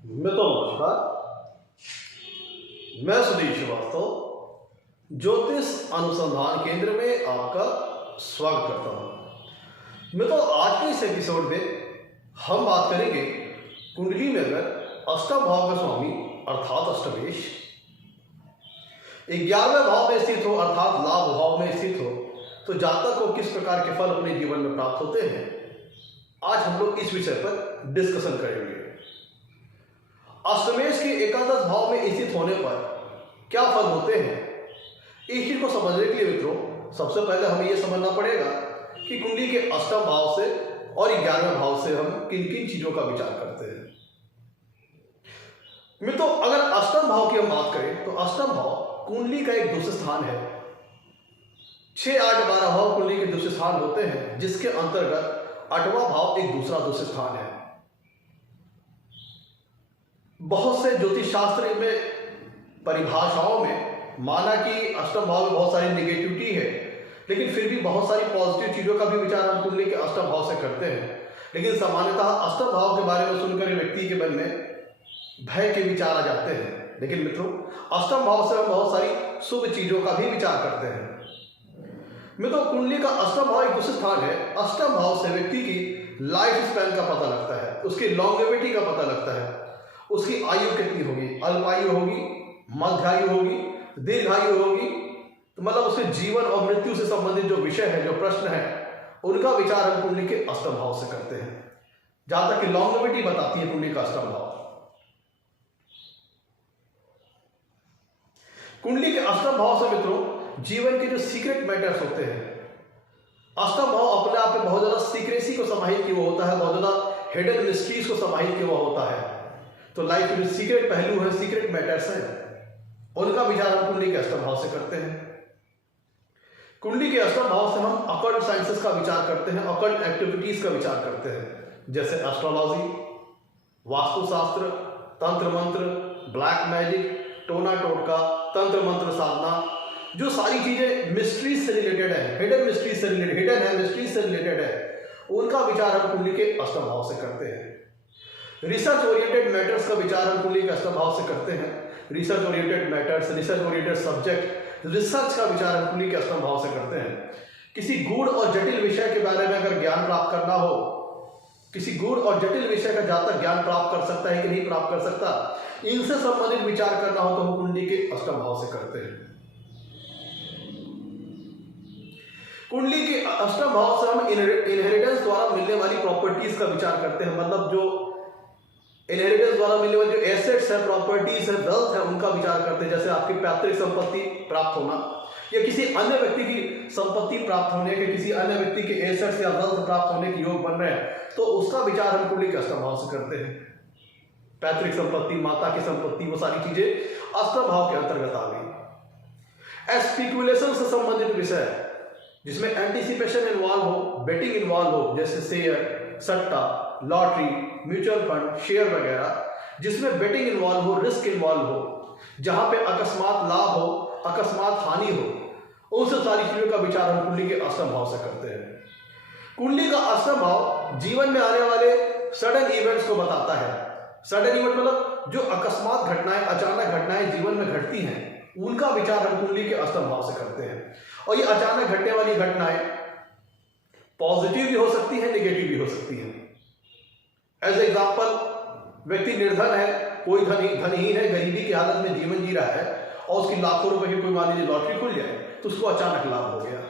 नमस्कार। मैं सुधीर श्रीवास्तव ज्योतिष अनुसंधान केंद्र में आपका स्वागत करता हूं। आज के इस एपिसोड में हम बात करेंगे कुंडली में अगर अष्टम भाव का स्वामी अर्थात अष्टमेश 11वें भाव में स्थित हो अर्थात लाभ भाव में स्थित हो तो जातक को किस प्रकार के फल अपने जीवन में प्राप्त होते हैं, आज हम लोग इस विषय पर डिस्कशन करेंगे। अष्टमेश के एकादश भाव में स्थित होने पर क्या फल होते हैं, इस चीज को समझने के लिए मित्रों सबसे पहले हमें यह समझना पड़ेगा कि कुंडली के अष्टम भाव से और 11वें भाव से हम किन किन चीजों का विचार करते हैं। मित्रों, अगर अष्टम भाव की हम बात करें तो अष्टम भाव कुंडली का एक दूसरा स्थान है। 6, 8, 12 भाव कुंडली के दूसरे स्थान होते हैं, जिसके अंतर्गत 8वां भाव एक दूसरे स्थान है। बहुत से ज्योतिष शास्त्र में परिभाषाओं में माना कि अष्टम भाव में बहुत सारी नेगेटिविटी है, लेकिन फिर भी बहुत सारी पॉजिटिव चीजों का भी विचार हम कुंडली के अष्टम भाव से करते हैं। लेकिन सामान्यतः अष्टम भाव के बारे में सुनकर व्यक्ति के मन में भय के विचार आ जाते हैं। लेकिन मित्रों, अष्टम भाव से हम बहुत सारी शुभ चीजों का भी विचार करते हैं। मित्रों, कुंडली का अष्टम भाव एक दूसरा स्थान है। अष्टम भाव से व्यक्ति की लाइफ स्पैन का पता लगता है, उसकी लॉन्गेविटी का पता लगता है, उसकी आयु कितनी होगी, अल्पायु होगी, मध्यायु होगी, दीर्घायु होगी। तो मतलब उसके जीवन और मृत्यु से संबंधित जो विषय है, जो प्रश्न है, उनका विचार हम कुंडली के अष्टम भाव से करते हैं। जहां तक कि लॉन्गेविटी बताती है कुंडली का अष्टम भाव। कुंडली के अष्टम भाव से मित्रों जीवन के जो सीक्रेट मैटर्स होते हैं, अष्टम भाव अपने आप में बहुत ज्यादा सीक्रेसी को समाहित किया हुआ होता है, बहुत ज्यादा हिडन मिस्ट्रीज को समाहित किया हुआ होता है। तो लाइफ के जो सीक्रेट पहलू है, सीक्रेट मैटर्स हैं, उनका विचार हम कुंडली के अष्टम भाव से करते हैं। कुंडली के अष्टम भाव से हम अकल्ट साइंसेस का विचार करते हैं, अकल्ट एक्टिविटीज का विचार करते हैं, जैसे एस्ट्रोलॉजी, वास्तुशास्त्र, तंत्र मंत्र, ब्लैक मैजिक, टोना टोटका, तंत्र मंत्र साधना, जो सारी चीजें मिस्ट्रीज से रिलेटेड है, हिडन मिस्ट्रीज से रिलेटेड, हिडन है, मिस्ट्रीज से रिलेटेड है, उनका विचार हम कुंडली के अष्टम भाव से करते हैं। रिसर्च ओरिएंटेड मैटर्स का विचार हम कुंडली के अष्टम भाव से करते हैं। Research oriented matters, research oriented subject, research का विचार हम कुंडली के अष्टम भाव से करते हैं। किसी गूढ़ और जटिल विषय के बारे में अगर ज्ञान प्राप्त करना हो, किसी गूढ़ और जटिल विषय का जातक ज्ञान प्राप्त कर सकता है कि नहीं प्राप्त कर सकता, इनसे संबंधित विचार करना हो तो हम कुंडली के अष्टम भाव से करते हैं। कुंडली के अष्टम भाव से हम इनहेरिटेंस द्वारा मिलने वाली प्रॉपर्टीज का विचार करते हैं। मतलब जो इनहेरिटेंस द्वारा मिलने वाले जो एसेट्स है, प्रॉपर्टीज है, वेल्थ है, उनका विचार करते हैं। जैसे आपकी पैतृक संपत्ति प्राप्त होना या किसी अन्य व्यक्ति की संपत्ति प्राप्त होने के, किसी अन्य व्यक्ति के एसेट्स या वेल्थ प्राप्त होने के योग बन रहे हैं, तो उसका विचार हम कुंडली के अष्टम भाव से करते हैं। पैतृक संपत्ति, माता की संपत्ति, वो सारी चीजें अष्टम भाव के अंतर्गत आ गई। एस्पिकुलेशन से संबंधित विषय जिसमें एंटीसिपेशन इन्वॉल्व हो, बेटिंग इन्वॉल्व हो, जैसे शेयर, सट्टा, लॉटरी, म्यूचुअल फंड, शेयर वगैरह, जिसमें बेटिंग इन्वॉल्व हो, रिस्क इन्वॉल्व हो, जहां पे अकस्मात लाभ हो, अकस्मात हानि हो, उन सब सारी चीजों का विचार हम कुंडली के अष्टम भाव से करते हैं। कुंडली का अष्टम भाव जीवन में आने वाले सडन इवेंट्स को बताता है। सडन इवेंट मतलब जो अकस्मात घटनाएं, अचानक घटनाएं जीवन में घटती हैं, उनका विचार हम कुंडली के अष्टम भाव से करते हैं। और ये अचानक घटने वाली घटनाएं पॉजिटिव भी हो सकती है, नेगेटिव भी हो सकती है। एज एग्जाम्पल, व्यक्ति निर्धन है, कोई धनहीन है, गरीबी की हालत में जीवन जी रहा है और उसकी लाखों रुपए की कोई मान लीजिए लॉटरी खुल जाए तो उसको अचानक लाभ हो गया।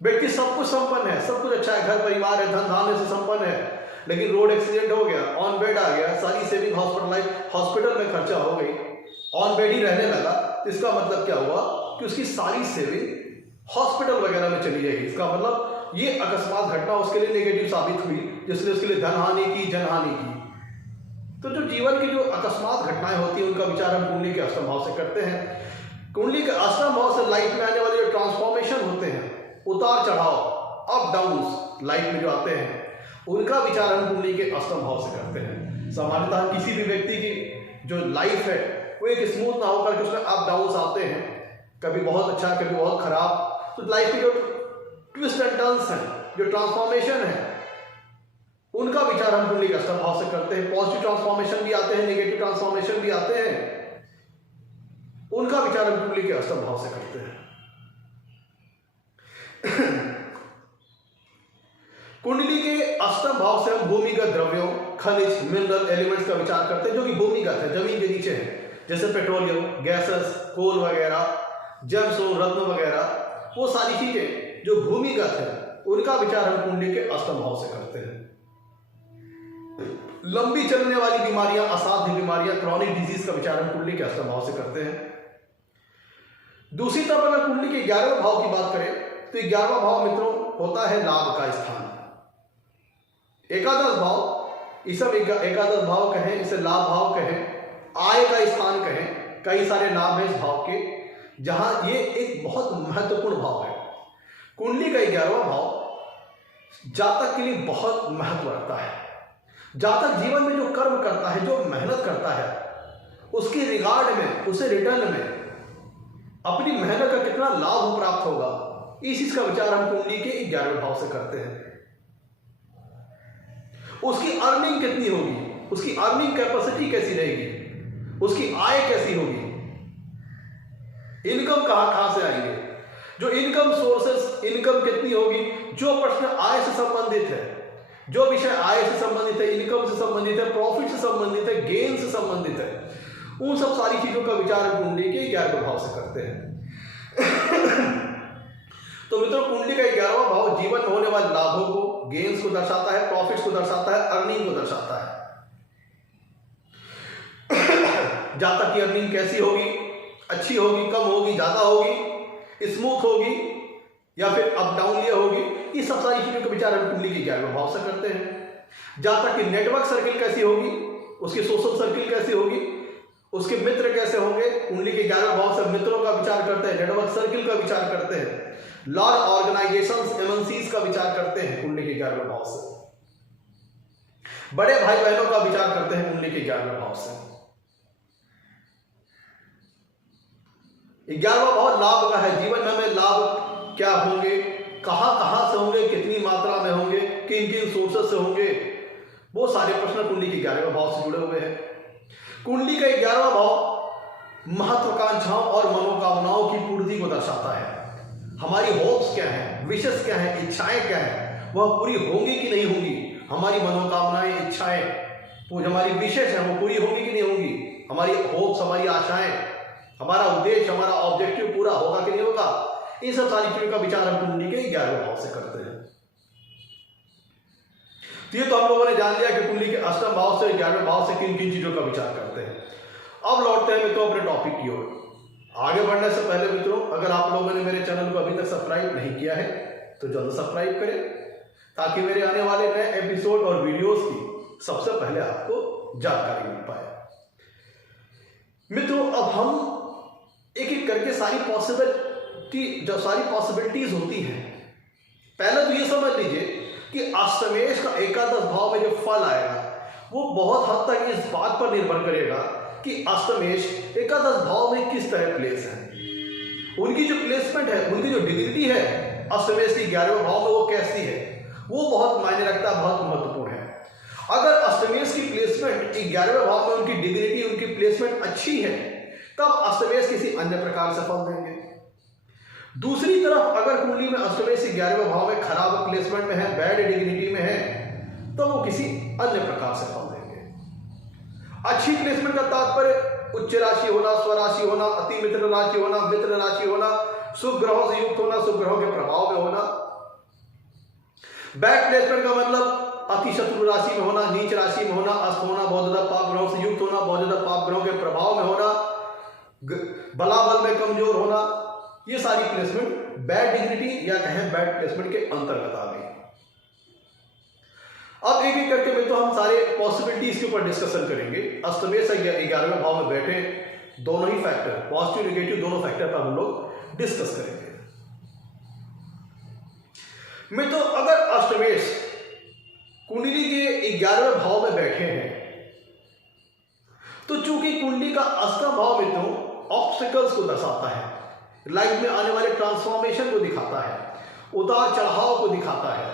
व्यक्ति सब कुछ संपन्न है, सब कुछ अच्छा है, घर परिवार है, धन धान्य से संपन्न है, लेकिन रोड एक्सीडेंट हो गया, ऑन बेड आ गया, सारी सेविंग हॉस्पिटल में खर्चा हो गई, ऑन बेड ही रहने लगा। तो इसका मतलब क्या हुआ कि उसकी सारी सेविंग हॉस्पिटल वगैरह में चली जाएगी। इसका मतलब ये अकस्मात घटना उसके लिए नेगेटिव साबित हुई, जिसने उसके लिए धन हानि की, जनहानि की। तो जो जीवन की जो अकस्मात घटनाएं होती हैं, उनका विचार हम कुंडली के अष्टम भाव से करते हैं। कुंडली के अष्टम भाव से लाइफ में आने वाले जो ट्रांसफॉर्मेशन होते हैं, उतार चढ़ाव, अप डाउन लाइफ में जो आते हैं, उनका विचार हम कुंडली के अष्टम भाव से करते हैं। सामान्यतः किसी भी व्यक्ति की जो लाइफ है वो एक स्मूथ ना होकर के उसमें अप डाउन आते हैं, कभी बहुत अच्छा, कभी बहुत खराब। तो लाइफ के जो ट्विस्ट एंड टर्न्स हैं, जो ट्रांसफॉर्मेशन है, उनका विचार हम कुंडली के अष्टम भाव से करते हैं। पॉजिटिव ट्रांसफॉर्मेशन भी आते हैं, नेगेटिव ट्रांसफॉर्मेशन भी आते हैं, उनका विचार हम कुंडली के अष्टम भाव से करते हैं। कुंडली के अष्टम भाव से हम भूमिगत द्रव्यों, खनिज, मिनरल एलिमेंट्स का विचार करते हैं जो कि भूमिगत है, जमीन के नीचे है, जैसे पेट्रोलियम, गैसेस, कोल वगैरह, जेमस्टोन, रत्न वगैरह, वो सारी चीजें जो भूमिगत है उनका विचार हम कुंडली के अष्टम भाव से करते हैं। लंबी चलने वाली बीमारियां, असाध्य बीमारियां, क्रॉनिक डिजीज का विचार हम कुंडली के अष्टम भाव से करते हैं। दूसरी तरफ अगर कुंडली के 11वें भाव की बात करें तो 11वां भाव मित्रों होता है लाभ का स्थान। एकादश भाव, इसे एकादश भाव कहें, इसे लाभ भाव कहें, आय का स्थान कहें, कई सारे लाभ है इस भाव के, जहां ये एक बहुत महत्वपूर्ण भाव है। कुंडली का 11वां भाव जातक के लिए बहुत महत्व रखता है। जातक जीवन में जो कर्म करता है, जो मेहनत करता है, उसके रिगार्ड में, उसे रिटर्न में अपनी मेहनत का कितना लाभ प्राप्त होगा, इस चीज का विचार हम कुंडली के 11वें भाव से करते हैं। उसकी अर्निंग कितनी होगी, उसकी अर्निंग कैपेसिटी कैसी रहेगी, उसकी आय कैसी होगी, इनकम कहां से आएंगे, जो इनकम सोर्सेस, इनकम कितनी होगी, जो प्रश्न आय से संबंधित है, जो विषय आय से संबंधित है, इनकम से संबंधित है, प्रॉफिट से संबंधित है, गेन से संबंधित है, उन सब सारी चीजों का विचार कुंडली के 11वें भाव से करते हैं। तो मित्रों, कुंडली का 11वां भाव जीवन में होने वाले लाभों को, गेन्स को दर्शाता है, प्रॉफिट्स को दर्शाता है, अर्निंग को दर्शाता है। जातक की अर्निंग कैसी होगी, अच्छी होगी, कम होगी, ज्यादा होगी, स्मूथ होगी या फिर अप डाउन ये होगी, ये सब सारी चीजों के विचार हम कुंडली के 11वें भाव से करते हैं। जातक की नेटवर्क सर्किल कैसी होगी, उसकी सोशल सर्किल कैसी होगी, उसके मित्र कैसे होंगे, कुंडली के 11वें भाव से मित्रों का विचार करते हैं, नेटवर्क सर्किल का विचार करते हैं, लार्ज ऑर्गेनाइजेशंस, एमएनसीज का विचार करते हैं कुंडली के 11वें भाव से, बड़े भाई बहनों का विचार करते हैं कुंडली के 11वें भाव से। 11वां भाव लाभ का है, जीवन में हमें लाभ क्या होंगे, कहां से होंगे, कितनी मात्रा में होंगे, किन किन सोर्सेस से होंगे, वो सारे प्रश्न कुंडली के 11वें भाव से जुड़े हुए हैं। कुंडली का 11वां भाव महत्वाकांक्षाओं और मनोकामनाओं की पूर्ति को दर्शाता है। हमारी होप्स क्या है, विशेष क्या है, इच्छाएं क्या है, वह पूरी होंगी कि नहीं होंगी, हमारी मनोकामनाएं, इच्छाएं, हमारी विशेष है, वो पूरी होंगी कि नहीं होंगी, हमारी होप्स, हमारी आशाएं, हमारा उद्देश्य, हमारा ऑब्जेक्टिव पूरा होगा कि नहीं होगा, इन सब सारी चीजों का विचार हम कुंडली के 11वें भाव से करते हैं। तो ये तो हम लोगों ने जान लिया कि कुंडली के अष्टम भाव से 11वें भाव से किन किन चीजों का विचार करते हैं। अब लौटते हैं मित्रों अपने टॉपिक की ओर। आगे बढ़ने से पहले मित्रों, अगर आप लोगों ने मेरे चैनल को अभी तक सब्सक्राइब नहीं किया है तो जल्द सब्सक्राइब करें, ताकि मेरे आने वाले नए एपिसोड और वीडियोस की सबसे पहले आपको जानकारी मिल पाए। मित्रों, अब हम एक एक करके सारी पॉसिबिलिटीज होती हैं। पहले तो ये समझ लीजिए कि अष्टमेश का एकादश भाव में जो फल आएगा वो बहुत हद तक इस बात पर निर्भर करेगा कि अष्टमेश एकादश भाव में किस तरह प्लेस है, उनकी जो प्लेसमेंट है, उनकी जो डिग्निटी है अष्टमेश की 11वें भाव में वो कैसी है, वो बहुत मायने रखता है, बहुत महत्वपूर्ण है। अगर अष्टमेश की प्लेसमेंट 11वें भाव में उनकी डिग्निटी, उनकी प्लेसमेंट अच्छी है, तब अष्टमेश किसी अन्य प्रकार से फल देंगे। दूसरी तरफ अगर कुंडली में अष्टमेश 11वें भाव में खराब प्लेसमेंट में है, बैड डिग्निटी में है, तो वो किसी अन्य प्रकार से फल देंगे। अच्छी प्लेसमेंट का तात्पर्य उच्च राशि होना, स्वराशि होना, अति मित्र राशि होना, मित्र राशि होना, शुभ ग्रहों से युक्त होना, शुभ ग्रहों के प्रभाव में होना। बैड प्लेसमेंट का मतलब अति शत्रु राशि में होना, नीच राशि में होना, अस्त होना, बहुत ज्यादा पाप ग्रहों से युक्त होना, बहुत ज्यादा पाप ग्रहों के प्रभाव में होना, बलाबल में कमजोर होना, ये सारी प्लेसमेंट बैड डिग्निटी या कहें बैड प्लेसमेंट के अंतर्गत आ गई। अब एक एक करके मैं तो हम सारे पॉसिबिलिटीज के ऊपर डिस्कशन करेंगे। अष्टमेश 11वें भाव में बैठे दोनों ही फैक्टर, पॉजिटिव नेगेटिव दोनों फैक्टर पर हम लोग डिस्कस करेंगे। मैं तो अगर अष्टमेश कुंडली के 11वें भाव में बैठे हैं, तो चूंकि कुंडली का अष्टम भाव में तो ऑब्स्टिकल्स को दर्शाता है, लाइफ में आने वाले ट्रांसफॉर्मेशन को दिखाता है, उतार चढ़ाव को दिखाता है,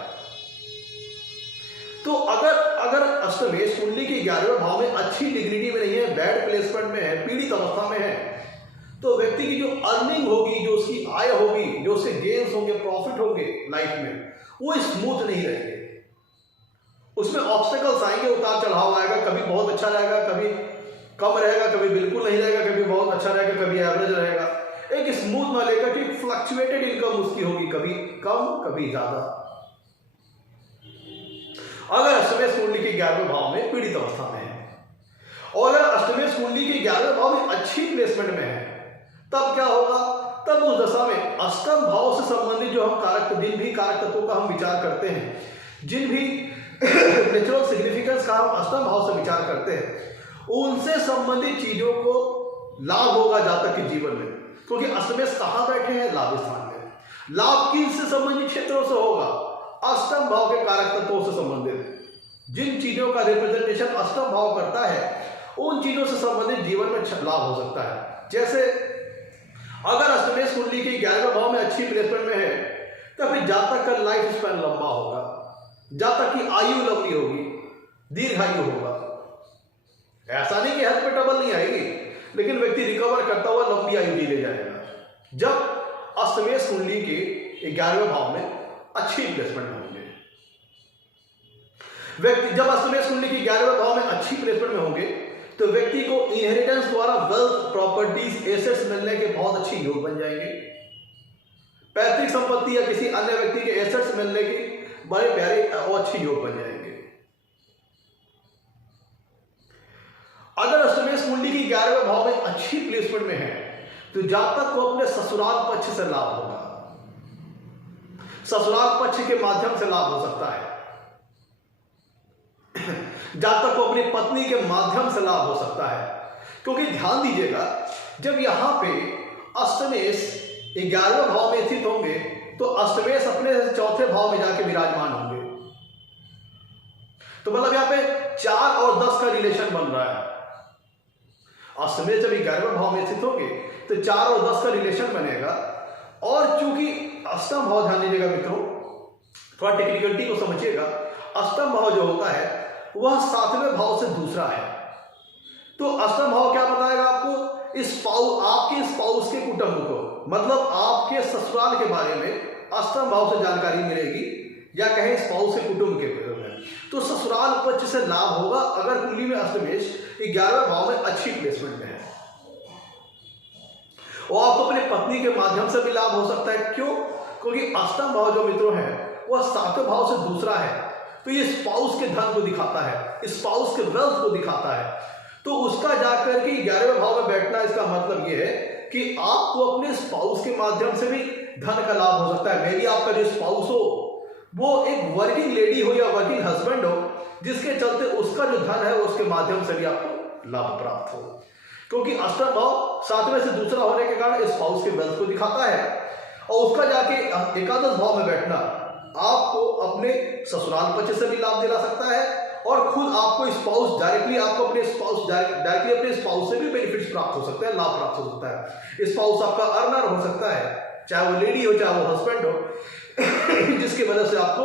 तो अगर अगर अष्टमेश कुंडली के 11वें भाव में अच्छी डिग्निटी में नहीं है, बैड प्लेसमेंट में है, पीड़ित अवस्था में है, तो व्यक्ति की जो अर्निंग होगी, जो उसकी आय होगी, जो उसके गेन्स होंगे, प्रॉफिट होंगे लाइफ में, वो स्मूथ नहीं रहेंगे। उसमें ऑब्स्टेकल्स आएंगे, उतार चढ़ाव आएगा, कभी बहुत अच्छा रहेगा, कभी कम रहेगा, कभी बिल्कुल नहीं रहेगा, कभी बहुत अच्छा रहेगा, कभी एवरेज रहेगा। एक स्मूथ ना लेकर के फ्लक्चुएटेड इनकम उसकी होगी, कभी कम कभी ज्यादा। अगर अष्टमेश कुंडली के 11वें भाव में पीड़ित अवस्था में है, और अगर अष्टमेश कुंडली के 11वें भाव में अच्छी प्लेसमेंट में है, तब क्या होगा? तब उस दशा में अष्टम भाव से संबंधित जो हम कारक, जिन भी कारक तत्वों का हम विचार करते हैं, जिन भी नेचुरल सिग्निफिकेंस का हम अष्टम भाव से विचार करते हैं, उनसे संबंधित चीजों को लाभ होगा जातक के जीवन में। क्योंकि अष्टमेश कहां बैठे हैं? लाभ स्थान में। लाभ किन से संबंधित क्षेत्रों से होगा? अष्टम भाव के कारक तत्वों से संबंधित। जिन चीजों का रिप्रेजेंटेशन अष्टम भाव करता है, उन चीजों से संबंधित जीवन में लाभ हो सकता है। जैसे अगर अष्टमेश कुंडली के 11वें भाव में अच्छी प्लेसमेंट में है, तो फिर जातक का लाइफ स्पैन लंबा होगा, जातक की आयु लंबी होगी, दीर्घायु होगा। ऐसा नहीं कि हेल्थ पे ट्रबल नहीं आएगी, लेकिन व्यक्ति रिकवर करता हुआ लंबी आयु जी ले जाएगा जब अष्टमेश कुंडली के 11वें भाव में अच्छी प्लेसमेंट होंगे। व्यक्ति जब अष्टमेश कुंडली के 11वें भाव में अच्छी प्लेसमेंट में होंगे, तो व्यक्ति को इनहेरिटेंस द्वारा वेल्थ, प्रॉपर्टीज, एसेट्स मिलने के बहुत अच्छे योग बन जाएंगे। पैतृक संपत्ति या किसी अन्य व्यक्ति के एसेट्स मिलने के बड़े प्यारे और अच्छे योग बन जाएंगे। अगर अष्टमेश कुंडली की 11वें भाव में अच्छी प्लेसमेंट में है, तो जातक को अपने ससुराल पक्ष से लाभ होगा। ससुराल पक्ष के माध्यम से लाभ हो सकता है। जातक को अपनी पत्नी के माध्यम से लाभ हो सकता है। क्योंकि ध्यान दीजिएगा, जब यहां पे अष्टमेश 11वें भाव में स्थित होंगे, तो अष्टमेश अपने चौथे भाव में जाके विराजमान होंगे। तो मतलब यहां पे 4 और 10 का रिलेशन बन रहा है। अष्टमेश जब 11वें भाव में स्थित होंगे, तो 4 और 10 का रिलेशन बनेगा। और चूंकि अष्टम भाव, ध्यान दीजिएगा मित्रों, थोड़ा टेक्निकलिटी को समझिएगा। अष्टम भाव जो होता है वह 7वें भाव से दूसरा है। तो अष्टम भाव क्या बताएगा आपको? आपके स्पाउस के कुटुंब को, मतलब आपके ससुराल के बारे में अष्टम भाव से जानकारी मिलेगी, या कहें स्पाउस के कुटुंब के बारे में। तो ससुराल पक्ष से लाभ होगा अगर कुंडली में अष्टमेश 11वें भाव में अच्छी प्लेसमेंट में है। और आपको अपनी पत्नी के माध्यम से भी लाभ हो सकता है। क्यों? क्योंकि अष्टम भाव जो मित्रों है वह 7वें भाव से दूसरा है। तो ये स्पाउस के धन को दिखाता है, स्पाउस के वेल्थ को दिखाता है। तो उसका जाकर के 11वें भाव में बैठना, इसका मतलब ये है कि आपको अपने स्पाउस के माध्यम से भी धन का लाभ हो सकता है। मे बी आपका जो स्पाउस हो वो एक वर्किंग लेडी हो या वर्किंग हस्बैंड हो, जिसके चलते उसका जो धन है उसके माध्यम से भी आपको लाभ प्राप्त हो। क्योंकि अष्टम भाव 7वें से दूसरा होने के कारण स्पाउस के वेल्थ को दिखाता है। और उसका जाके एकादश भाव में बैठना आपको अपने ससुराल पक्ष से भी लाभ दिला सकता है, और खुद आपको स्पाउस डायरेक्टली अपने स्पाउस से भी बेनिफिट्स प्राप्त हो सकते हैं, लाभ प्राप्त हो सकता है। स्पाउस आपका अर्नर हो सकता है, चाहे वो लेडी हो चाहे वो हस्बैंड हो, जिसकी वजह से आपको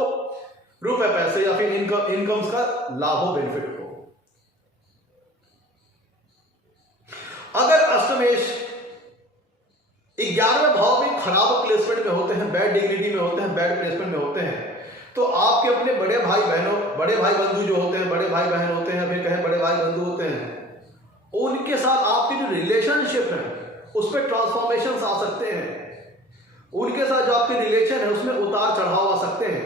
रुपए पैसे या फिर इनकम्स का लाभ हो, बेनिफिट हो। अगर अष्टमेश 11वें भाव में खराब प्लेसमेंट में होते हैं, बैड डिग्निटी में होते हैं, बैड प्लेसमेंट में होते हैं, तो आपके अपने बड़े भाई बंधु जो होते हैं, बड़े भाई बहन होते हैं, फिर कहें बड़े भाई बंधु होते हैं, उनके साथ आपकी जो रिलेशनशिप है उस पर ट्रांसफॉर्मेशन आ सकते हैं। उनके साथ जो आपके रिलेशन है उसमें उतार चढ़ाव आ सकते हैं।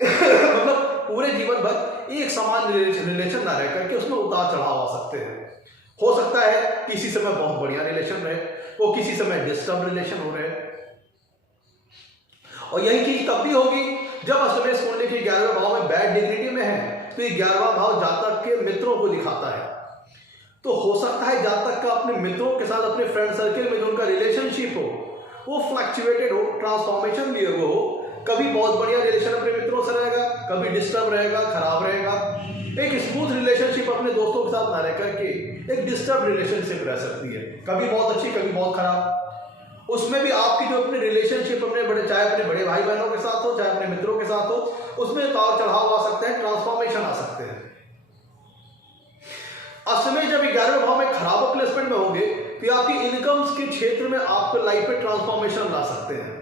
मतलब पूरे जीवन भर एक समान रिलेशन ना रह करके उसमें उतार चढ़ाव आ सकते हैं। हो सकता है किसी समय बहुत बढ़िया रिलेशन रहे, वो किसी समय डिस्टर्ब रिलेशन हो रहे। और यही चीज तब भी होगी जब अष्टमेश कुंडली के 11वें भाव में बैड डिग्निटी में है, तो ये 11वां भाव जातक के मित्रों को दिखाता है। तो हो सकता है जातक का अपने मित्रों के साथ, अपने फ्रेंड सर्किल में जो उनका रिलेशनशिप हो वो फ्लक्चुएटेड हो, ट्रांसफॉर्मेशन भी हो। कभी बहुत बढ़िया रिलेशन अपने मित्रों से रहेगा, कभी डिस्टर्ब रहेगा, खराब रहेगा। एक स्मूथ रिलेशनशिप अपने दोस्तों के साथ ना रह करके एक डिस्टर्ब रिलेशनशिप रह सकती है, कभी बहुत अच्छी कभी बहुत खराब। उसमें भी आपकी जो अपनी रिलेशनशिप चाहे अपने बड़े भाई बहनों के साथ हो, चाहे अपने मित्रों के साथ हो, उसमें उतार चढ़ाव आ सकते हैं, ट्रांसफॉर्मेशन आ सकते हैं। अष्टमी जब 11वें भाव में खराब प्लेसमेंट में होंगे तो आपकी इनकम्स के क्षेत्र में आपको लाइफ में ट्रांसफॉर्मेशन ला सकते हैं,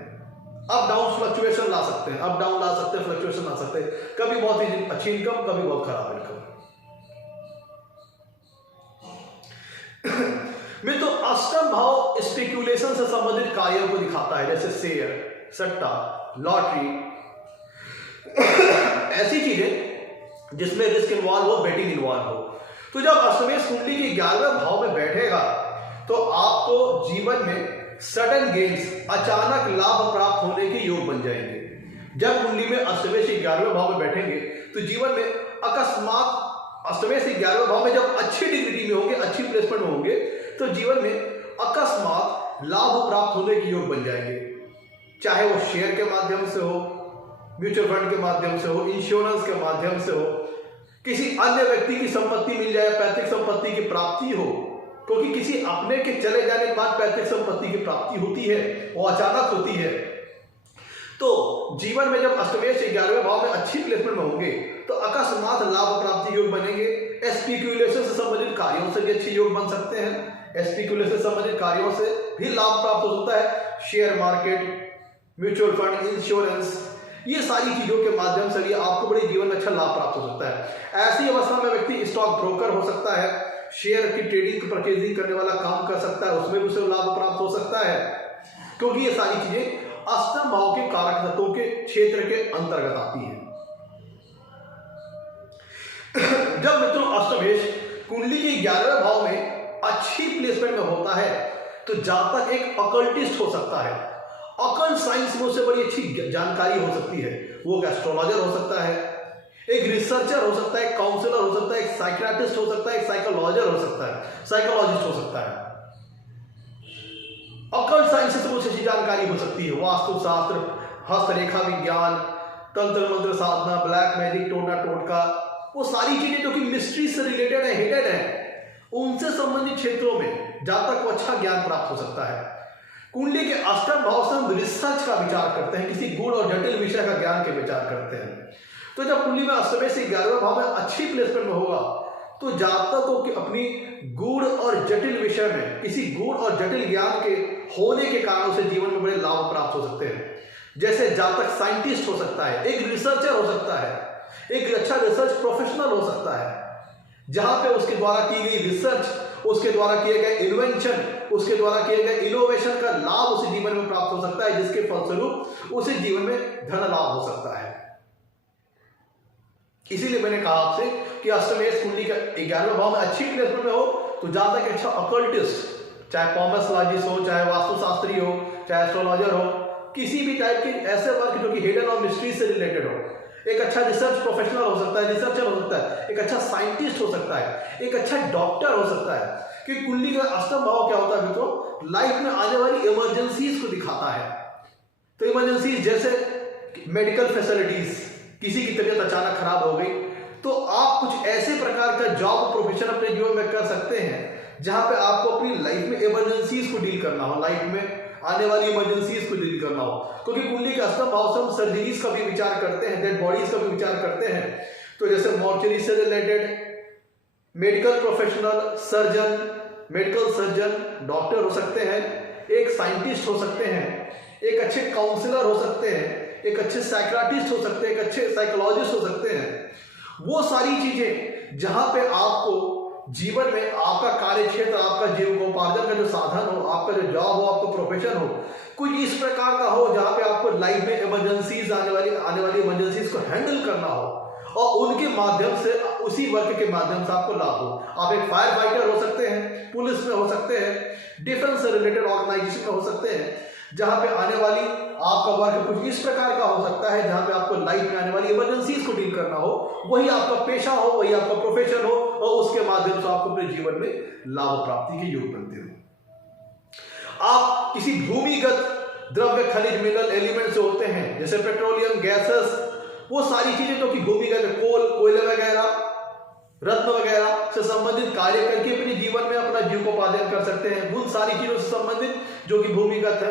अप डाउन फ्लक्चुएशन ला सकते हैं, अप डाउन ला सकते हैं, फ्लक्चुएशन ला सकते हैं, कभी बहुत ही अच्छी इनकम, कभी बहुत खराब इनकम। में तो अष्टम भाव स्पेक्यूलेशन से संबंधित कार्यों को दिखाता है, जैसे शेयर, सट्टा, लॉटरी, ऐसी चीजें जिसमें रिस्क इन्वॉल्व हो, बेटिंग इन्वॉल्व हो। तो जब अष्टमेश कुंडली के 11वें भाव में बैठेगा तो आपको जीवन में सडन गेन्स, अचानक लाभ प्राप्त होने के योग बन जाएंगे। जब कुंडली में अष्टमेश 11वें भाव में बैठेंगे तो जीवन में अकस्मात, अष्टमेश 11वें भाव में जब अच्छी डिग्री में होंगे, अच्छी प्लेसमेंट में होंगे, तो जीवन में अकस्मात लाभ प्राप्त होने के योग बन जाएंगे, चाहे वो शेयर के माध्यम से हो, म्यूचुअल फंड के माध्यम से हो, इंश्योरेंस के माध्यम से हो, किसी अन्य व्यक्ति की संपत्ति मिल जाए, पैतृक संपत्ति की प्राप्ति हो, क्योंकि किसी अपने के चले जाने के बाद पैतृक संपत्ति की प्राप्ति होती है, वो अचानक होती है। तो जीवन में जब अष्टमेश 11वें भाव में अच्छी प्लेसमेंट में होंगे तो अकस्मात लाभ प्राप्ति योग बनेंगे। स्पेक्यूलेशन से संबंधित कार्यों से भी अच्छे योग बन सकते हैं, स्पेक्यूलेशन से संबंधित कार्यों से भी लाभ प्राप्त हो सकता है। Share market, mutual fund, insurance, ये सारी चीजों के माध्यम से भी आपको बड़े जीवन में अच्छा लाभ प्राप्त हो सकता है। ऐसी अवस्था में व्यक्ति स्टॉक ब्रोकर हो सकता है, शेयर की ट्रेडिंग परचेजिंग करने वाला काम कर सकता है, उसमें भी उसे लाभ प्राप्त हो सकता है, क्योंकि ये सारी चीजें अष्टम भाव के कारक तत्वों के क्षेत्र के अंतर्गत आती है। जब मित्रों अष्टमेश कुंडली के 11वें भाव में अच्छी प्लेसमेंट में होता है तो जातक एक अकल्टिस्ट हो सकता है। अकल्ट साइंस में उसे बड़ी अच्छी जानकारी हो सकती है। वो एक एस्ट्रोलॉजर हो सकता है, एक रिसर्चर हो सकता है, एक काउंसलर हो सकता है, एक साइकियाट्रिस्ट हो सकता है, एक साइकोलॉजर हो सकता है, साइकोलॉजिस्ट हो सकता है। अकल्ट साइंस से तो अच्छी जानकारी हो सकती है। वास्तुशास्त्र, हस्तरेखा विज्ञान, तंत्र मंत्र साधना, ब्लैक मैजिक, टोना टोटका, वो सारी चीजें जो कि मिस्ट्री से रिलेटेड है, हिडन है, उनसे संबंधित क्षेत्रों में जातक को अच्छा ज्ञान प्राप्त हो सकता है। कुंडली के अष्टम भाव से हम रिसर्च का विचार करते हैं, किसी गूढ़ और जटिल विषय का ज्ञान के विचार करते हैं। तो जब कुंडली में अष्टमेश से 11वें भाव में अच्छी प्लेसमेंट में होगा तो जातक को अपनी गूढ़ और जटिल विषय में, किसी गूढ़ और जटिल ज्ञान के होने के कारण उसे जीवन में बड़े लाभ प्राप्त हो सकते हैं। जैसे जातक साइंटिस्ट हो सकता है, एक रिसर्चर हो सकता है, एक अच्छा रिसर्च प्रोफेशनल हो सकता है, जहां पे उसके द्वारा की गई रिसर्च, उसके द्वारा किए गए इन्वेंशन, उसके द्वारा किए गए इनोवेशन का लाभ उसे जीवन में प्राप्त हो सकता है, जिसके फलस्वरूप उसे जीवन में धन लाभ हो सकता है। इसीलिए मैंने कहा आपसे कि अष्टमेश कुंडली का 11वें भाव में अच्छी प्लेसमेंट में हो तो जातक अच्छा अकल्टिस्ट, चाहे कॉमर्सलॉजिस्ट हो, चाहे वास्तुशास्त्री हो, चाहे एस्ट्रोलॉजर हो, किसी भी टाइप के ऐसे वर्क जो कि हिडन और मिस्ट्री से रिलेटेड हो, एक अच्छा रिसर्च प्रोफेशनल हो सकता है, रिसर्चर हो सकता है, एक अच्छा साइंटिस्ट हो सकता है, एक अच्छा डॉक्टर हो सकता है। कि कुंडली का अष्टम भाव क्या होता है मित्रों, लाइफ में आने वाली इमरजेंसीज को दिखाता है। तो इमरजेंसीज जैसे मेडिकल फैसिलिटीज, किसी की तबीयत अचानक खराब हो गई तो आप कुछ ऐसे प्रकार का जॉब प्रोफेशन अपने जीवन में कर सकते हैं जहां पे आपको अपनी लाइफ में इमरजेंसीज को डील करना हो, लाइफ में आने वाली इमरजेंसीज को डील करना हो। क्योंकि कुंडली के अष्टम भाव से हम सर्जरीज का भी विचार करते हैं, डेड बॉडीज का भी विचार करते हैं। तो जैसे मॉर्चरी से related medical professional, surgeon, medical surgeon, doctor हो सकते हैं, एक साइंटिस्ट हो सकते हैं, एक अच्छे काउंसलर हो सकते हैं, एक अच्छे साइकियाट्रिस्ट हो सकते हैं, एक अच्छे साइकोलॉजिस्ट हो सकते हैं। वो सारी चीजें जहां पे आपको जीवन में आपका कार्य क्षेत्र, आपका जीविकोपार्जन का जो साधन हो, आपका जो जॉब हो, आपका प्रोफेशन हो, कुछ इस प्रकार का हो जहां पे आपको लाइफ में इमरजेंसीज आने वाली इमरजेंसीज को हैंडल करना हो और उनके माध्यम से, उसी वर्क के माध्यम से आपको लाभ हो। आप एक फायर फाइटर हो सकते हैं, पुलिस में हो सकते हैं, डिफेंस से रिलेटेड ऑर्गेनाइजेशन में हो सकते हैं, जहां पे आने वाली आपका वर्क कुछ इस प्रकार का हो सकता है जहां पे आपको लाइफ में आने वाली इमरजेंसीज को डील करना हो, वही आपका पेशा हो, वही आपका प्रोफेशन हो और उसके माध्यम से आपको अपने जीवन में लाभ प्राप्ति के योग बनते हो। आप किसी भूमिगत द्रव्य, खनिज, मिनरल एलिमेंट से होते हैं, जैसे पेट्रोलियम, गैसेस, वो सारी चीजें जो कि भूमिगत, कोयले वगैरह, रत्न वगैरह से संबंधित कार्य करके अपने जीवन में अपना जीविकोपार्जन कर सकते हैं। उन सारी चीजों से संबंधित जो कि भूमिगत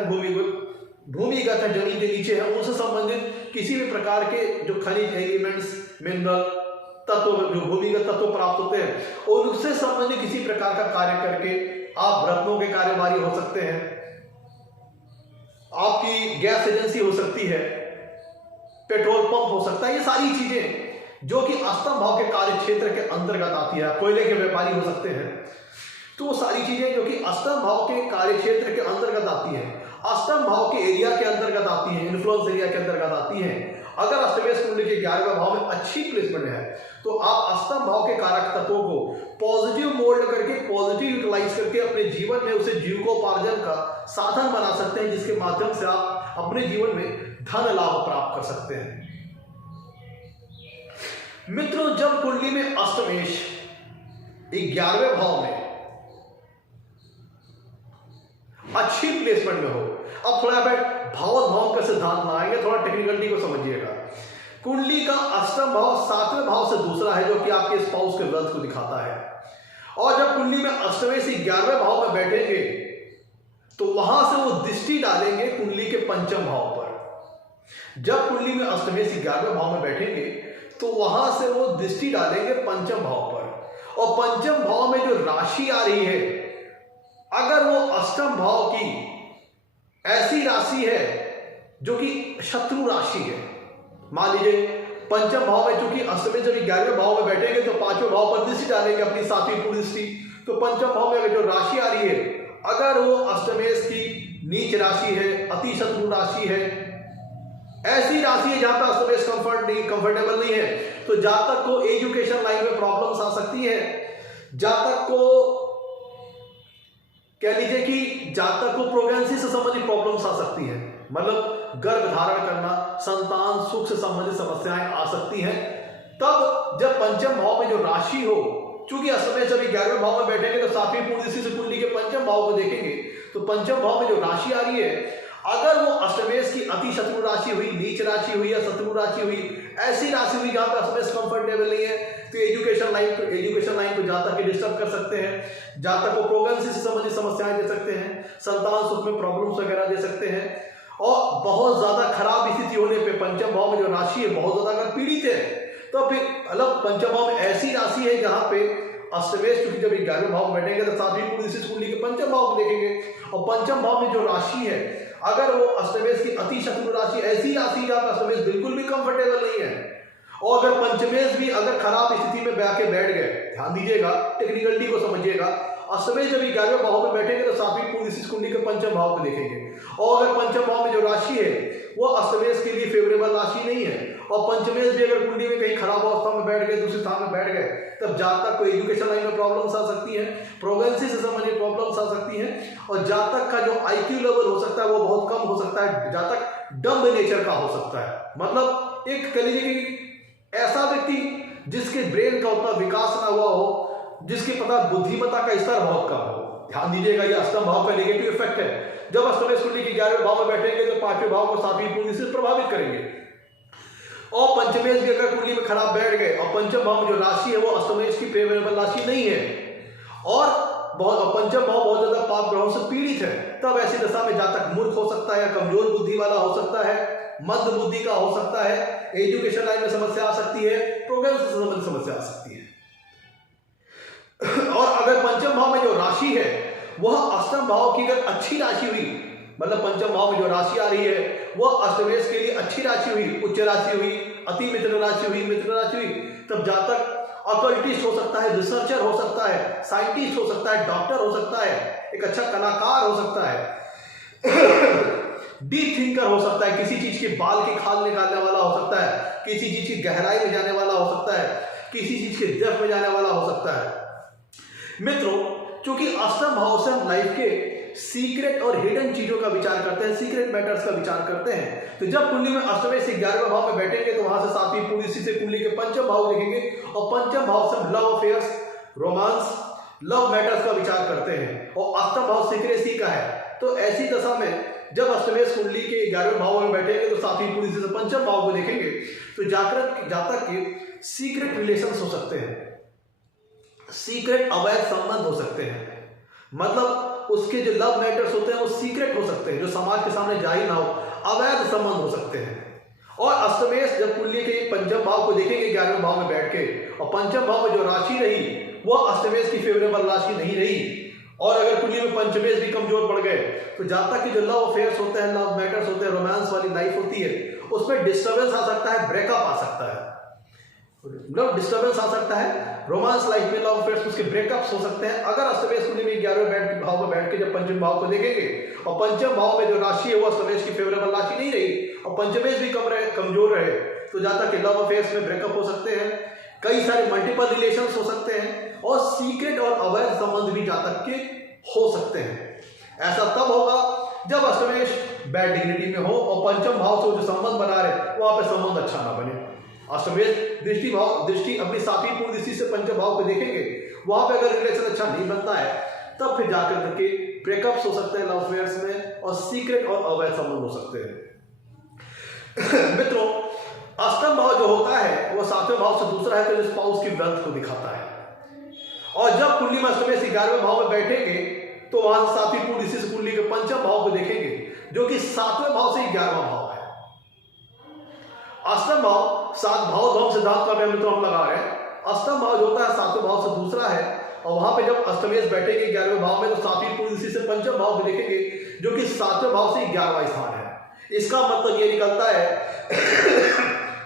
है, जमीन के नीचे है, उनसे संबंधित किसी भी प्रकार के जो खनिज, एलिमेंट्स, मिनरल तत्व, जो भूमिगत तत्व प्राप्त होते हैं, और उससे संबंधित किसी प्रकार का कार्य करके आप रत्नों के कारोबारी हो सकते हैं, आपकी गैस एजेंसी हो सकती है, पेट्रोल पंप हो सकता है। ये सारी चीजें जो कि अष्टम भाव के कार्य क्षेत्र के अंतर्गत आती है, कोयले के व्यापारी हो सकते हैं। तो वो सारी चीजें जो कि अष्टम भाव के कार्य क्षेत्र के अंतर्गत आती हैं, अष्टम भाव के एरिया के अंतर्गत आती हैं, इन्फ्लुएंस एरिया के अंतर्गत आती हैं। अगर अष्टमेश कुंडली के 11वें भाव में अच्छी प्लेसमेंट है तो आप अष्टम भाव के कारक तत्वों को पॉजिटिव मोल्ड करके, पॉजिटिव यूटिलाइज करके अपने जीवन में उसे जीविकोपार्जन का साधन बना सकते हैं, जिसके माध्यम से आप अपने जीवन में धन लाभ प्राप्त कर सकते हैं। मित्रों, जब कुंडली में अष्टमेश 11वें भाव में अच्छी प्लेसमेंट में हो, अब थोड़ा भाव का सिद्धांत लाएंगे, थोड़ा टेक्निकलिटी को समझिएगा। कुंडली का अष्टम भाव 7वें भाव से दूसरा है, जो कि आपके स्पाउस के वेल्थ को दिखाता है। और जब कुंडली में अष्टमेश 11वें भाव में बैठेंगे तो वहां से वो दृष्टि डालेंगे कुंडली के पंचम भाव पर। जब कुंडली में अष्टमेश 11वें भाव में बैठेंगे तो वहां से वो दृष्टि डालेंगे पंचम भाव पर, और पंचम भाव में जो राशि आ रही है, अगर वो अष्टम भाव की ऐसी राशि है जो कि शत्रु राशि है, मान लीजिए पंचम भाव में, चूंकि अष्टमेश जब 11वें भाव में बैठेंगे तो 5वें भाव पर दृष्टि डालेंगे अपनी 7वीं पूरी दृष्टि, तो पंचम भाव में अगर जो राशि आ रही है, अगर वो अष्टमेश की नीच राशि है, अति शत्रु राशि है, ऐसी राशि है जहां पर अष्टमेश कंफर्टेबल नहीं है, तो जातक को एजुकेशन लाइन में प्रॉब्लम्स आ सकती है। जातक को कह लीजिए कि जातक को प्रेगनेंसी से संबंधित प्रॉब्लम्स आ सकती हैं, मतलब गर्भ धारण करना, संतान सुख से संबंधित समस्याएं आ सकती हैं। तब जब पंचम भाव में जो राशि हो, चूंकि अष्टमेश जब 11वें भाव में बैठेंगे तो 7वीं पूरी दृष्टि से कुंडली के पंचम भाव को देखेंगे, तो पंचम भाव में जो राशि आ रही है, अगर वो अष्टमेश की अति शत्रु राशि हुई, नीच राशि हुई या शत्रु राशि हुई, ऐसी राशि हुई जहां पर अष्टमेश कंफर्टेबल नहीं है, तो एजुकेशन लाइन को जातक के डिस्टर्ब कर सकते हैं, जातक को प्रेगनेंसी से संबंधित समस्याएं दे सकते हैं, संतान सुख में प्रॉब्लम्स वगैरह दे सकते हैं। और बहुत ज्यादा खराब स्थिति होने पे पंचम भाव में जो राशि है बहुत ज्यादा अगर पीड़ित है, तो फिर अलग पंचम भाव में ऐसी राशि है जहां पे अष्टमेश, क्योंकि जब 11वें भाव में बैठेंगे तो 7वीं पूरी दृष्टि कुंडली के पंचम भाव को देखेंगे, और पंचम भाव में जो राशि है, अगर वो अष्टमेश की अति शत्रु राशि, ऐसी राशि जहां पर अष्टमेश बिल्कुल भी कंफर्टेबल नहीं है, और अगर पंचमेश भी अगर खराब स्थिति में बैठ गए, ध्यान दीजिएगा, टेक्निकलिटी को समझिएगा, अष्टमेश जब 11वें भाव में बैठेंगे तो 7वीं पूरी दृष्टि कुंडली के पंचम भाव को देखेंगे, और अगर पंचम भाव में जो राशि है वो अष्टमेश के लिए फेवरेबल राशि नहीं है, और पंचमेश भी अगर कुंडली में कहीं खराब अवस्था में बैठ गए, दूसरे स्थान में बैठ गए, तब जातक को एजुकेशन लाइन में प्रॉब्लम्स आ सकती है, प्रेगनेंसी से संबंधित प्रॉब्लम्स आ सकती हैं, और जातक का जो आईक्यू लेवल हो सकता है वो बहुत कम हो सकता है, जातक डम्ब नेचर का हो सकता है, मतलब एक कह लीजिए कि ऐसा व्यक्ति जिसके ब्रेन का उतना विकास ना हुआ हो, जिसके पता बुद्धिमत्ता का स्तर बहुत कम हो। ध्यान दीजिएगा, ये अष्टम भाव का नेगेटिव इफेक्ट है। जब अष्टमेश कुंडली के 11वें भाव में बैठेंगे तो 5वें भाव को 7वीं पूरी से प्रभावित करेंगे, और पंचमेश भी अगर कुंडली में खराब बैठ गए, और पंचम भाव में जो राशि है वो अष्टमेश की फेवरेबल राशि नहीं है, और पंचम भाव बहुत ज्यादा पाप ग्रहों से पीड़ित है, तब ऐसी दशा में जातक मूर्ख हो सकता है, कमजोर बुद्धि वाला हो सकता है, मंद बुद्धि का हो सकता है, एजुकेशन लाइन में समस्या आ सकती है, प्रेगनेंसी से संबंधित समस्या आ सकती है। और अगर पंचम भाव में जो राशि है वह अष्टम भाव की अगर अच्छी राशि हुई, मतलब पंचम भाव में जो राशि आ रही है वह अष्टमेश के लिए अच्छी राशि हुई, उच्च राशि हुई, अति मित्र राशि हुई, मित्र राशि हुई, तब जातक ऑकल्टिस्ट हो सकता है, रिसर्चर हो सकता है, साइंटिस्ट हो सकता है, डॉक्टर हो सकता है, एक अच्छा कलाकार हो सकता है, डीप थिंकर हो सकता है, किसी चीज के बाल की खाल निकालने वाला हो सकता है, किसी चीज की गहराई में जाने वाला हो सकता है, किसी चीज के डेप्थ में जाने वाला हो सकता है। मित्रों, क्योंकि अष्टम भाव से हम लाइफ के सीक्रेट और हिडन चीजों का विचार करते हैं, सीक्रेट मैटर्स का विचार करते हैं, तो जब कुंडली में अष्टमेश से 11वें भाव में बैठेंगे तो वहां से 7वीं पूरी से कुंडली के पंचम भाव देखेंगे, और पंचम भाव से हम love affairs, romance, love matters का विचार करते हैं, और अष्टम भाव सीक्रेसी का है। तो ऐसी दशा में जब अष्टमेश कुंडली के 11वें भाव में बैठेंगे तो 7वीं पूरी से पंचम भाव को देखेंगे, तो जातक के सीक्रेट रिलेशंस हो सकते हैं, सीक्रेट अवैध संबंध हो सकते हैं, मतलब उसके जो लव मैटर्स होते हैं वो सीक्रेट हो सकते हैं, जो समाज के सामने जाहिर ना हो, अवैध संबंध हो सकते हैं। और अष्टमेश जब कुंडली के पंचम भाव को देखेंगे 11वें भाव में बैठ के, और पंचम भाव में जो राशि रही वो अष्टमेश की फेवरेबल राशि नहीं रही, और अगर कुंडली में पंचमेश भी कमजोर पड़ गए तो जातक के जो लव अफेयर्स होते हैं, लव मैटर्स होते हैं, रोमांस वाली लाइफ होती है, उसमें डिस्टर्बेंस आ सकता है, ब्रेकअप आ सकता है, मतलब डिस्टर्बेंस आ सकता है रोमांस लाइफ में, लव अफेयर्स उसके ब्रेकअप्स हो सकते हैं। अगर अष्टमेश कुंडली में 11वें भाव में बैठ के जब पंचम भाव को देखेंगे और पंचम भाव में जो राशि है वो अष्टमेश की फेवरेबल राशि नहीं रही और पंचमेश भी कमजोर रहे तो जातक के लव अफेयर्स में ब्रेकअप हो सकते हैं, कई सारे मल्टीपल रिलेशंस हो सकते हैं, और सीक्रेट और अवैध संबंध भी जातक के हो सकते हैं। ऐसा तब होगा जब अष्टमेश बैड डिग्निटी में हो और पंचम भाव से जो संबंध बना रहे वहां पे संबंध अच्छा ना बने। अष्टमेश दृष्टि अपनी सातवीं पूर्ण दृष्टि से पंचम भाव को देखेंगे, वहां पे अगर रिलेशन अच्छा नहीं बनता है तब फिर जाकर करके ब्रेकअप्स हो सकते हैं लव अफेयर्स में, और सीक्रेट और अवैध संबंध हो सकते हैं। मित्रों, अष्टम भाव जो होता है वो सातवें भाव से दूसरा है, तो स्पाउस की वेल्थ को दिखाता है। और जब कुंडली में अष्टमेश 11वें भाव में बैठेंगे तो वहां से सातवीं पूर्ण दृष्टि से कुंडली के पंचम भाव को देखेंगे, जो कि सातवें भाव से 11वां भाव है। अष्टम भाव सात भाव सिद्धांत का मित्रों हम लगा रहे हैं। अष्टम भाव जो होता है सातवें भाव से दूसरा है, और वहां पे जब अष्टमेश बैठेंगे 11वें भाव में तो सातवीं पूर्ण दृष्टि से पंचम भाव को देखेंगे, जो कि सातवें भाव से 11वां स्थान है। इसका मतलब ये निकलता है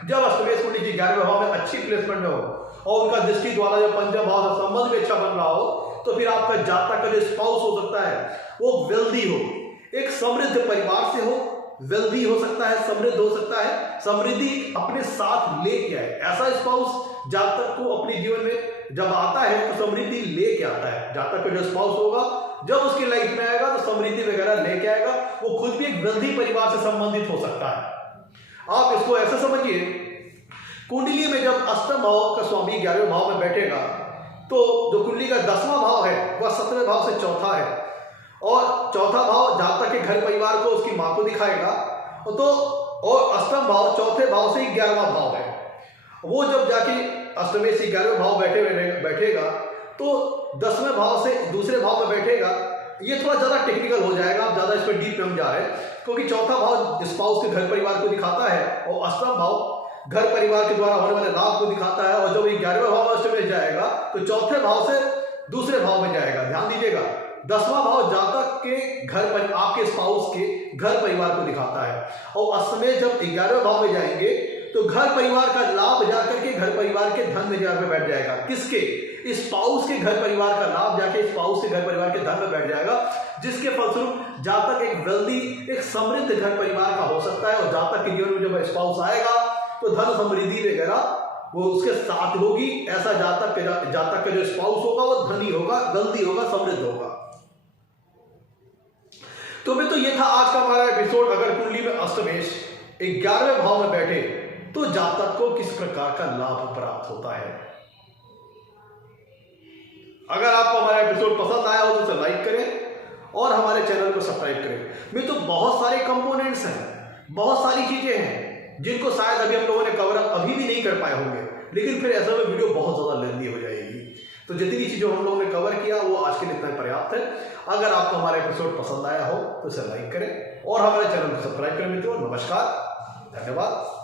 जब अष्टमेश कुंडली की 11वें भाव में अच्छी प्लेसमेंट में हो और उनका दृष्टि द्वारा जब पंचम भाव से संबंध भी अच्छा बन रहा हो, तो फिर आपका जातक का जो स्पाउस हो सकता है वो वेल्दी हो, एक समृद्ध परिवार से हो, वेल्दी हो सकता है, समृद्ध हो सकता है, समृद्धि अपने साथ लेके आए। ऐसा स्पाउस जातक को अपने जीवन में जब आता है तो समृद्धि लेके आता है। जातक का जो स्पाउस होगा जब उसकी लाइफ में आएगा तो समृद्धि वगैरह लेके आएगा, वो खुद भी एक वेल्दी परिवार से संबंधित हो सकता है। आप इसको ऐसे समझिए, कुंडली में जब अष्टम भाव का स्वामी 11वें भाव में बैठेगा तो जो कुंडली का 10वां भाव है वह 17वें भाव से चौथा है, और चौथा भाव जातक के घर परिवार को उसकी मां को दिखाएगा, तो और अष्टम भाव चौथे भाव से 11वां भाव है। वो जब जाके अष्टमेश से 11वें भाव बैठेगा तो 10वें भाव से दूसरे भाव में बैठेगा। ये थोड़ा ज्यादा टेक्निकल हो जाएगा, आप ज्यादा इसमें डीप में हम जा रहे हैं, क्योंकि चौथा भाव स्पाउस के घर परिवार को दिखाता है और अष्टम भाव घर परिवार के द्वारा होने वाले लाभ को दिखाता है। और जब ये 11वें भाव में अष्टमेश जाएगा तो चौथे भाव से दूसरे भाव में जाएगा। ध्यान दीजिएगा, 10वां भाव जातक के घर आपके स्पाउस के घर परिवार को दिखाता है, और अष्टमेश जब 11वें भाव में जाएंगे तो घर परिवार का लाभ जाकर के घर परिवार के धन में जाकर बैठ जाएगा। किसके? स्पाउस के घर परिवार का लाभ जाके स्पाउस के घर परिवार के धन में बैठ जाएगा, जिसके फलस्वरूप जातक एक वेल्दी, एक समृद्ध घर परिवार का हो सकता है। और जातक के जीवन में जब स्पाउस आएगा तो धन समृद्धि वगैरह वो उसके साथ होगी। ऐसा जातक का जो स्पाउस होगा वो धनी होगा, वेल्दी होगा, समृद्ध होगा। तो मैं तो ये था आज का हमारा एपिसोड। अगर कुंडली में अष्टमेश 11वें भाव में बैठे तो जातक को किस प्रकार का लाभ प्राप्त होता है। अगर आपको हमारा एपिसोड पसंद आया हो तो उसे लाइक करें और हमारे चैनल को सब्सक्राइब करें। में तो बहुत सारे कंपोनेंट्स हैं, बहुत सारी चीजें हैं जिनको शायद अभी हम लोगों ने कवर अप अभी भी नहीं कर पाए होंगे, लेकिन फिर ऐसा में वीडियो बहुत ज्यादा लेंदी हो जाएगी। तो जितनी चीजें हम लोगों ने कवर किया वो आज के लिए इतना पर्याप्त है। अगर आपको हमारा एपिसोड पसंद आया हो तो इसे लाइक करें और हमारे चैनल को सब्सक्राइब करें। मित्रों, नमस्कार, धन्यवाद।